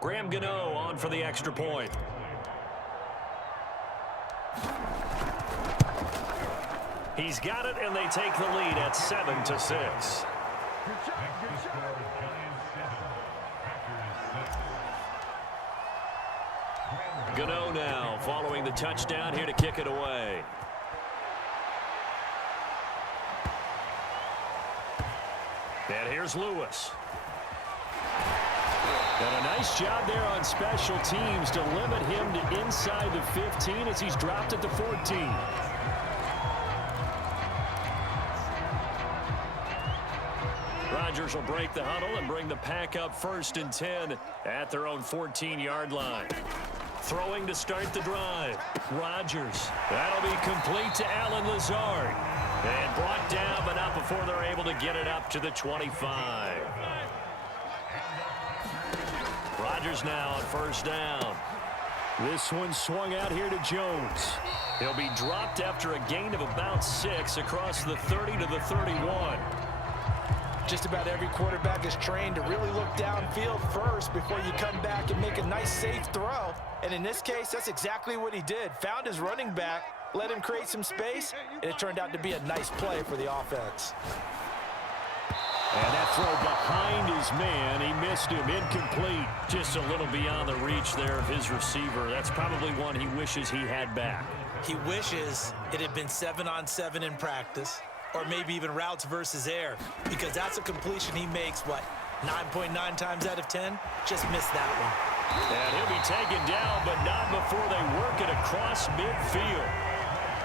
Graham Gano on for the extra point. He's got it, and they take the lead at 7-6. Gano now following the touchdown here to kick it away. And here's Lewis. And a nice job there on special teams to limit him to inside the 15 as he's dropped at the 14. Rodgers will break the huddle and bring the pack up 1st and 10 at their own 14-yard line. Throwing to start the drive. Rodgers. That'll be complete to Allen Lazard. And brought down, but not before they're able to get it up to the 25. Rodgers now on 1st down. This one swung out here to Jones. He'll be dropped after a gain of about 6 across the 30 to the 31. Just about every quarterback is trained to really look downfield first before you come back and make a nice, safe throw. And in this case, that's exactly what he did. Found his running back, let him create some space, and it turned out to be a nice play for the offense. And that throw behind his man, he missed him, incomplete. Just a little beyond the reach there of his receiver. That's probably one he wishes he had back. He wishes it had been 7-on-7 in practice, or maybe even routes versus air, because that's a completion he makes, 9.9 times out of 10? Just missed that one. And he'll be taken down, but not before they work it across midfield.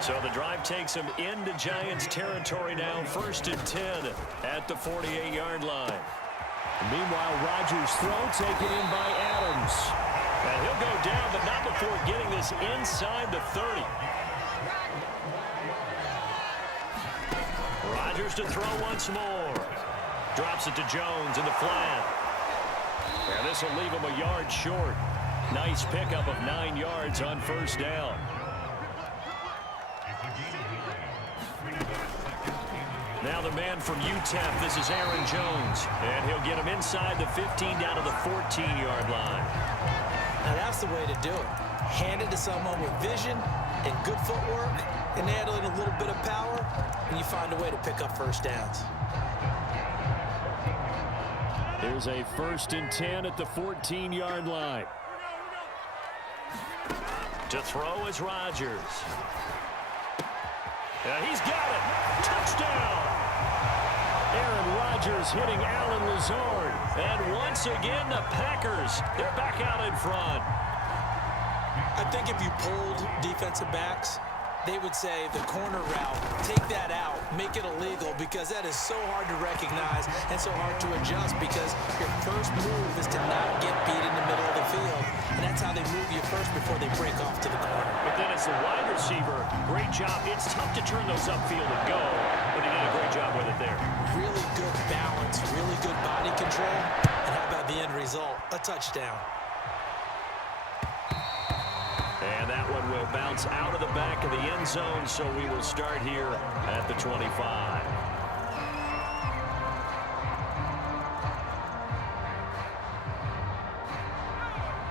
So the drive takes him into Giants territory now, 1st and 10 at the 48-yard line. Meanwhile, Rodgers' throw taken in by Adams. And he'll go down, but not before getting this inside the 30. Rodgers to throw once more. Drops it to Jones in the flat. And this will leave him a yard short. Nice pickup of 9 yards on 1st down. Now the man from UTEP, this is Aaron Jones. And he'll get him inside the 15 down to the 14-yard line. Now that's the way to do it. Hand it to someone with vision and good footwork, and add in a little bit of power, and you find a way to pick up 1st downs. There's a 1st and 10 at the 14-yard line. To throw is Rodgers. And he's got it. Touchdown. Aaron Rodgers hitting Allen Lazard. And once again, the Packers, they're back out in front. I think if you polled defensive backs, they would say the corner route, take that out, make it illegal, because that is so hard to recognize and so hard to adjust, because your first move is to not get beat in the middle of the field, and that's how they move you first before they break off to the corner. But then as the wide receiver, great job. It's tough to turn those upfield and go, but he did a great job with it there. Really good balance, really good body control, and how about the end result? A touchdown. And that one will bounce out of the back of the end zone, so we will start here at the 25.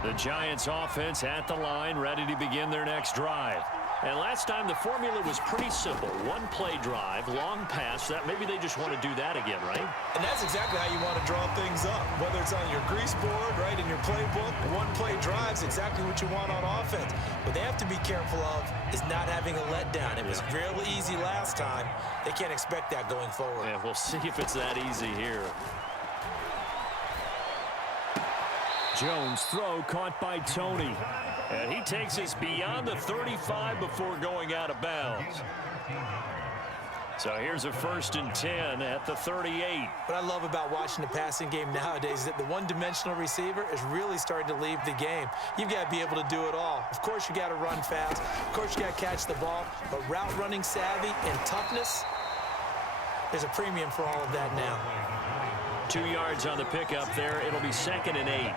The Giants offense at the line, ready to begin their next drive. And last time the formula was pretty simple. One play drive, long pass. That maybe they just want to do that again, right? And that's exactly how you want to draw things up. Whether it's on your grease board, right, in your playbook, one play drive's exactly what you want on offense. What they have to be careful of is not having a letdown. It was real easy last time. They can't expect that going forward. Yeah, we'll see if it's that easy here. Jones' throw caught by Tony. And he takes us beyond the 35 before going out of bounds. So here's a 1st and 10 at the 38. What I love about watching the passing game nowadays is that the one-dimensional receiver is really starting to leave the game. You've got to be able to do it all. Of course, you got to run fast. Of course, you got to catch the ball. But route running savvy and toughness, there's a premium for all of that now. 2 yards on the pickup there. It'll be 2nd and 8.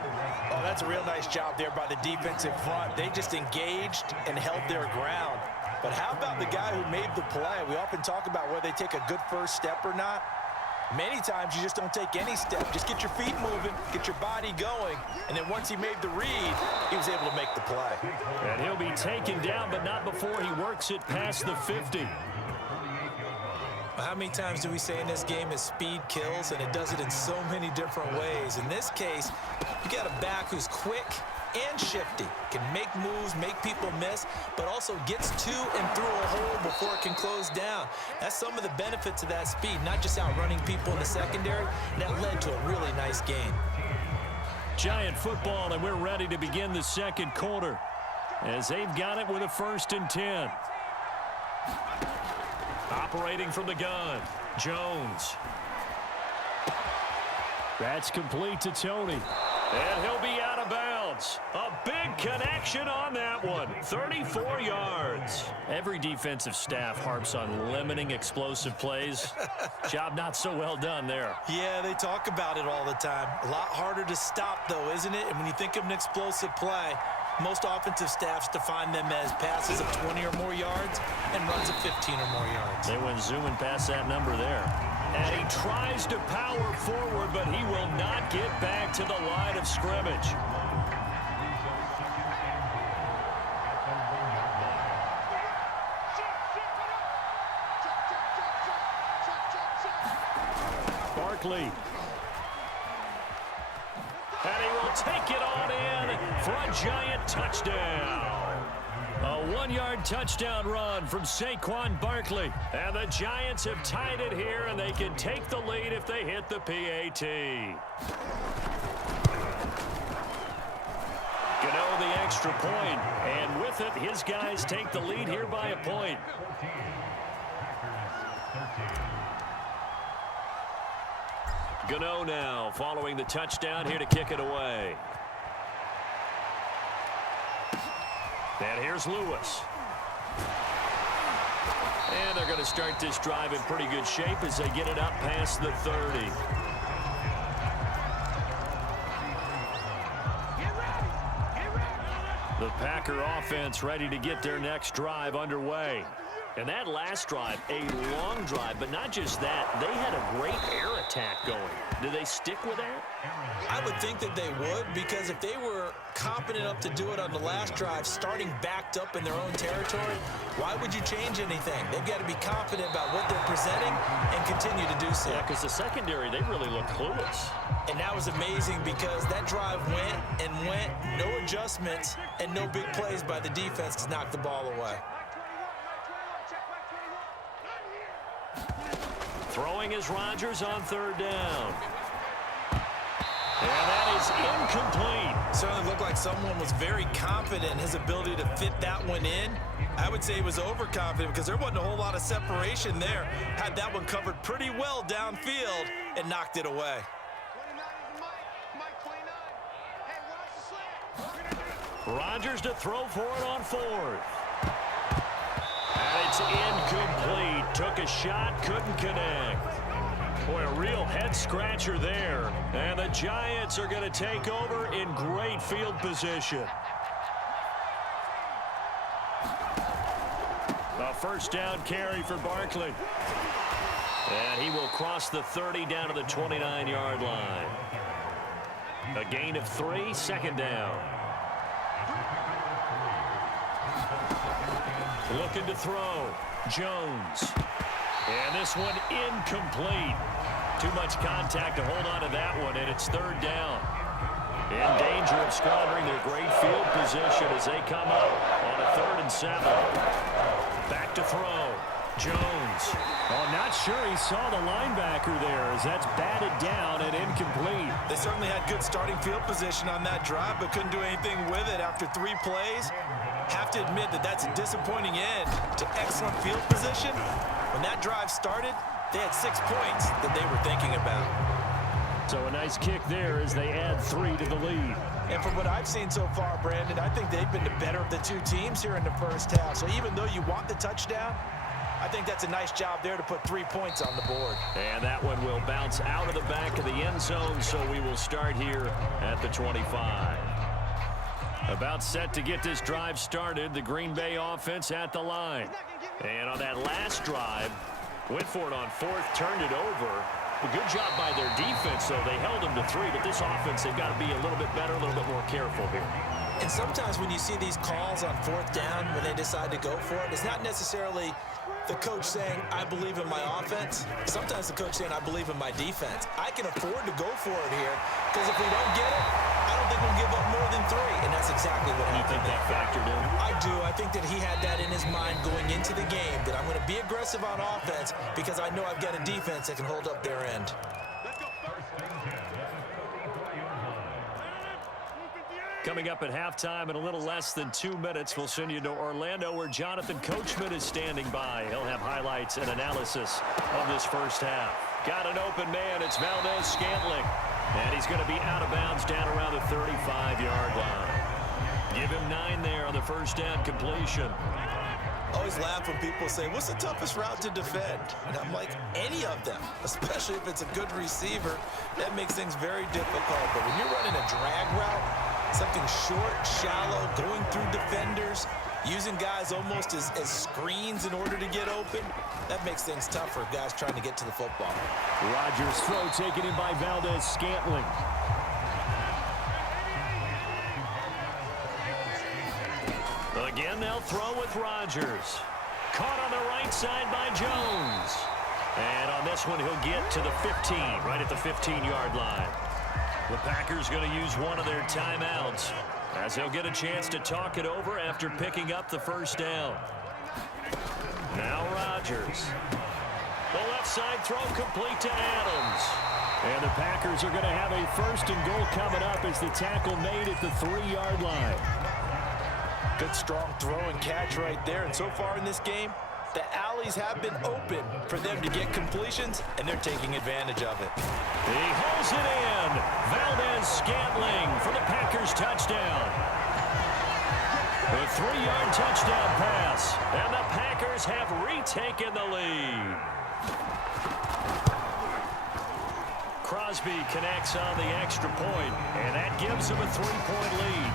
Oh, that's a real nice job there by the defensive front. They just engaged and held their ground. But how about the guy who made the play? We often talk about whether they take a good first step or not. Many times you just don't take any step. Just get your feet moving, get your body going, and then once he made the read, he was able to make the play. And he'll be taken down, but not before he works it past the 50. How many times do we say in this game is speed kills, and it does it in so many different ways? In this case, you got a back who's quick and shifty, can make moves, make people miss, but also gets to and through a hole before it can close down. That's some of the benefits of that speed, not just outrunning people in the secondary, and that led to a really nice game. Giant football, and we're ready to begin the second quarter as they've got it with a 1st and 10. Operating from the gun, Jones. That's complete to Tony. And he'll be out of bounds. A big connection on that one. 34 yards. Every defensive staff harps on limiting explosive plays. Job not so well done there. Yeah, they talk about it all the time. A lot harder to stop, though, isn't it? And when you think of an explosive play, most offensive staffs define them as passes of 20 or more yards and runs of 15 or more yards. They went zooming past that number there. And he tries to power forward, but he will not get back to the line of scrimmage. Barkley. And he will take it on in for a giant touchdown. A 1-yard touchdown run from Saquon Barkley. And the Giants have tied it here, and they can take the lead if they hit the PAT. Gano the extra point, and with it, his guys take the lead here by a point. Gano now following the touchdown here to kick it away. And here's Lewis. And they're going to start this drive in pretty good shape as they get it up past the 30. The Packer offense ready to get their next drive underway. And that last drive, a long drive, but not just that, they had a great air attack going. Do they stick with that? I would think that they would, because if they were confident enough to do it on the last drive, starting backed up in their own territory, why would you change anything? They've got to be confident about what they're presenting and continue to do so. Yeah, because the secondary, they really look clueless. And that was amazing because that drive went and went, no adjustments, and no big plays by the defense to knock the ball away. Throwing is Rodgers on 3rd down. And that is incomplete. Certainly looked like someone was very confident in his ability to fit that one in. I would say he was overconfident because there wasn't a whole lot of separation there. Had that one covered pretty well downfield and knocked it away. Rodgers to throw for it on 4th. And it's incomplete. Took a shot, couldn't connect. Boy, a real head-scratcher there. And the Giants are going to take over in great field position. A 1st down carry for Barkley. And he will cross the 30 down to the 29-yard line. A gain of 3, 2nd down. Looking to throw. Jones. And this one incomplete. Too much contact to hold on to that one, and it's 3rd down. In danger of squandering their great field position as they come up on a 3rd and 7. Back to throw. Jones. Oh, not sure he saw the linebacker there as that's batted down and incomplete. They certainly had good starting field position on that drive, but couldn't do anything with it after 3 plays. Have to admit that that's a disappointing end to excellent field position. When that drive started, they had 6 points that they were thinking about. So a nice kick there as they add 3 to the lead. And from what I've seen so far, Brandon, I think they've been the better of the 2 teams here in the first half. So even though you want the touchdown, I think that's a nice job there to put 3 points on the board. And that one will bounce out of the back of the end zone, so we will start here at the 25. About set to get this drive started, the Green Bay offense at the line. And on that last drive, went for it on 4th, turned it over, A good job by their defense, though. They held them to 3, but this offense, they've got to be a little bit better, a little bit more careful here. And sometimes when you see these calls on 4th down, when they decide to go for it, it's not necessarily the coach saying, I believe in my offense. Sometimes the coach saying, I believe in my defense. I can afford to go for it here, because if we don't get it, I don't think we'll give up more than 3. And that's exactly what happened. You think that factored in? I do. I think that he had that in his mind going into the game, that I'm going to be aggressive on offense because I know I've got a defense that can hold up their end. Coming up at halftime in a little less than 2 minutes, we'll send you to Orlando where Jonathan Coachman is standing by. He'll have highlights and analysis of this first half. Got an open man. It's Valdez-Scantling. And he's going to be out of bounds down around the 35-yard line. Give him 9 there on the first down completion. I always laugh when people say, what's the toughest route to defend? And I'm like, any of them, especially if it's a good receiver. That makes things very difficult. But when you're running a drag route, something short, shallow, going through defenders, using guys almost as screens in order to get open, that makes things tough for guys trying to get to the football. Rodgers' throw taken in by Valdez-Scantling. Again, they'll throw with Rodgers. Caught on the right side by Jones. And on this one, he'll get to the 15, right at the 15-yard line. The Packers going to use one of their timeouts as they'll get a chance to talk it over after picking up the first down. Now Rodgers. The left side throw complete to Adams. And the Packers are going to have a first and goal coming up as the tackle made at the 3-yard line. Good strong throw and catch right there. And so far in this game, the alleys have been open for them to get completions, and they're taking advantage of it. He holds it in. Valdez-Scantling for the Packers touchdown. A 3-yard touchdown pass, and the Packers have retaken the lead. Crosby connects on the extra point, and that gives them a 3-point lead.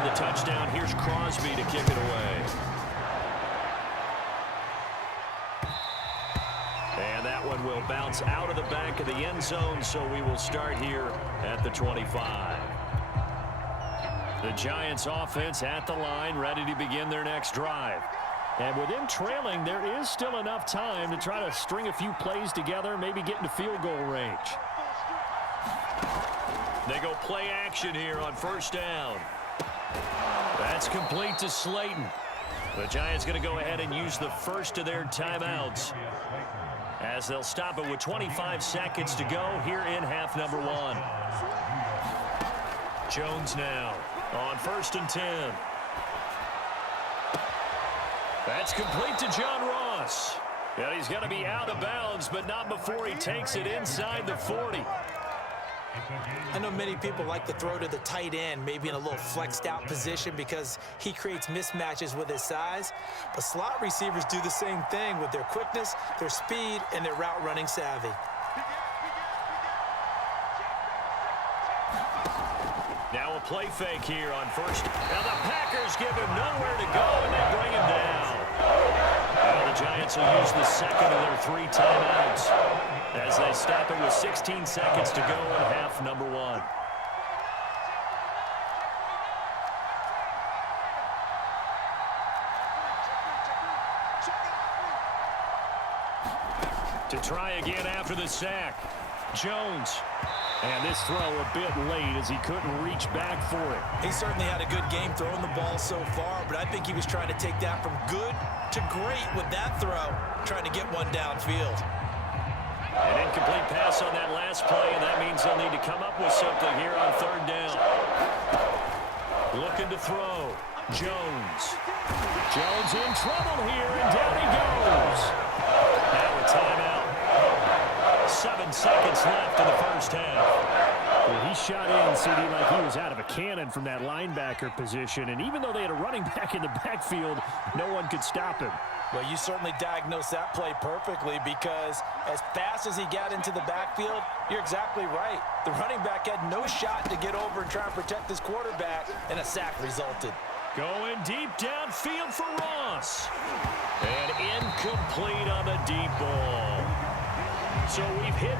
The touchdown, here's Crosby to kick it away. And that one will bounce out of the back of the end zone, so we will start here at the 25. The Giants offense at the line, ready to begin their next drive. And with them trailing, there is still enough time to try to string a few plays together, maybe get into field goal range. They go play action here on first down. That's complete to Slayton. The Giants going to go ahead and use the first of their timeouts as they'll stop it with 25 seconds to go here in half number 1. Jones now on 1st and 10. That's complete to John Ross. And he's going to be out of bounds, but not before he takes it inside the 40. I know many people like to throw to the tight end, maybe in a little flexed out position because he creates mismatches with his size. But slot receivers do the same thing with their quickness, their speed, and their route running savvy. Now a play fake here on first. Now the Packers give him nowhere to go, and they bring him down. Now the Giants will use the second of their 3 timeouts as they stop it with 16 seconds to go in half number 1. To try again after the sack, Jones. And this throw a bit late as he couldn't reach back for it. He certainly had a good game throwing the ball so far, but I think he was trying to take that from good to great with that throw, trying to get one downfield. An incomplete pass on that last play, and that means they'll need to come up with something here on 3rd down. Looking to throw. Jones. Jones in trouble here, and down he goes. Now a timeout. 7 seconds left in the first half. Well, he shot in, CD, like he was out of a cannon from that linebacker position. And even though they had a running back in the backfield, no one could stop him. Well, you certainly diagnosed that play perfectly because as fast as he got into the backfield, you're exactly right. The running back had no shot to get over and try and protect his quarterback, and a sack resulted. Going deep downfield for Ross. And incomplete on the deep ball. So we've hit